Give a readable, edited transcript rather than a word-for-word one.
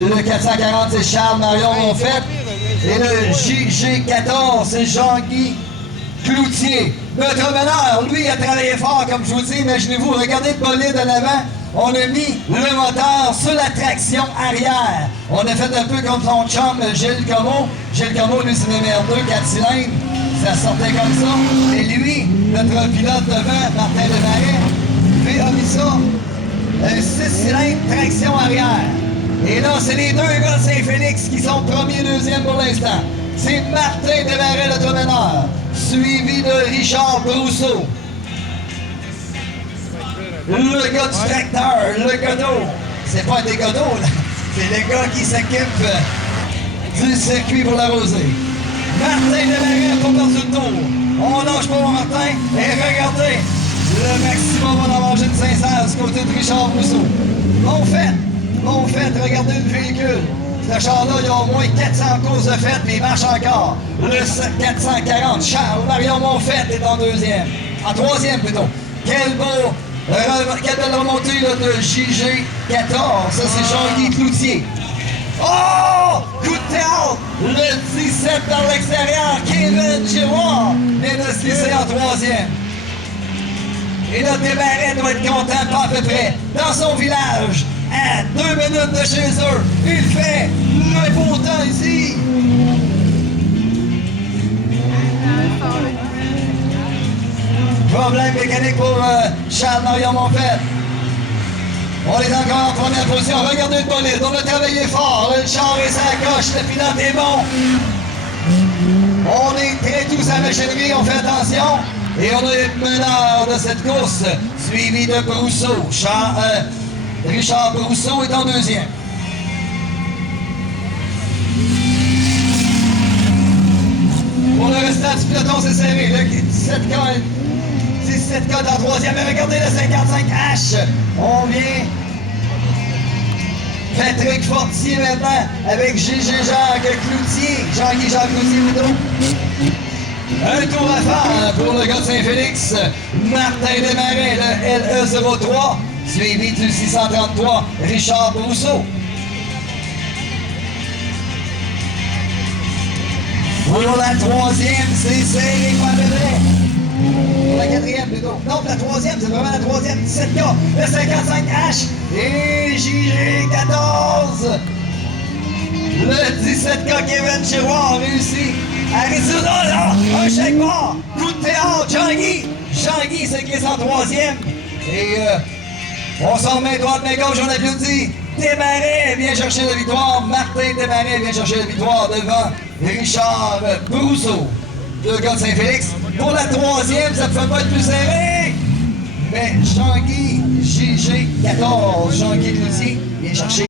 Le 440, c'est Charles Marion Monfette. Et le JG14, c'est Jean-Guy Cloutier. Notre meneur, lui, il a travaillé fort, comme je vous dis. Imaginez-vous, regardez le bolide en avant. On a mis le moteur sur la traction arrière. On a fait un peu comme son chum, Gilles Comeau. Gilles Comeau, lui, c'est le numéro 2, 4 cylindres. Ça sortait comme ça. Et lui, notre pilote devant, Martin Desmarais, lui a mis ça. Un 6 cylindres, traction arrière. Et là, c'est les deux gars de Saint-Félix qui sont premiers et deuxième pour l'instant. C'est Martin Desmarais, notre meneur, suivi de Richard Brousseau. Le gars du tracteur, le godeau. C'est pas des godeaux, là. C'est le gars qui s'occupe du circuit pour l'arroser. Martin Desmarais pour perdu le tour. On lâche pas Martin. Et regardez, le maximum va en manger une 500 du côté de Richard Brousseau. Bon fait, regardez le véhicule. Ce char-là, il y a au moins 400 courses de fête, mais il marche encore. Le 440, Charles Marion Monfette est en deuxième. En troisième, plutôt. Quelle belle remontée là, de JG14. Ça, c'est Jean-Guy Cloutier. Oh! Coup de théâtre! Le 17 par l'extérieur, Kevin Giroir vient de se glisser en troisième. Et là, Desmarais doit être content, pas à peu près. Dans son village, à 2 minutes de chez eux, il fait le beau temps ici. Problème mécanique pour Charles Marion Monfette. On est encore en première position. Regardez le bolide. On a travaillé fort. Le char est sa coche. Le pilote est bon. On est très tous à la machinerie. On fait attention. Et on a le meneur de cette course, suivi de Brousseau. Richard Brousseau est en deuxième. Pour le restant du peloton, c'est serré. Le 17K est en troisième. Mais regardez le 55H. On vient. Patrick Fortier maintenant avec GG Jacques Cloutier. Jean-Guy Jacques Cloutier plutôt. Un tour à faire pour le gars de Saint-Félix. Martin Desmarais, le LE03. Suivi du 633, Richard Brousseau. Pour la troisième, c'est serré, pas de vrai. Pour la quatrième, plutôt. Non, la troisième, c'est vraiment la troisième. 17K, le 55H et JG14. Le 17K, Kevin Giroir réussi. Arizona, là, un chèque mort. Coup de théâtre, Jean-Guy, c'est qui est en troisième. Et on s'en remet droite, mais gauche, on applaudit. Desmarais vient chercher la victoire. Martin Desmarais vient chercher la victoire devant Richard Brousseau, le gars de Saint-Félix. Pour la troisième, ça ne peut pas être plus serré. Mais Jean-Guy, JG14, Jean-Guy Cloutier vient chercher.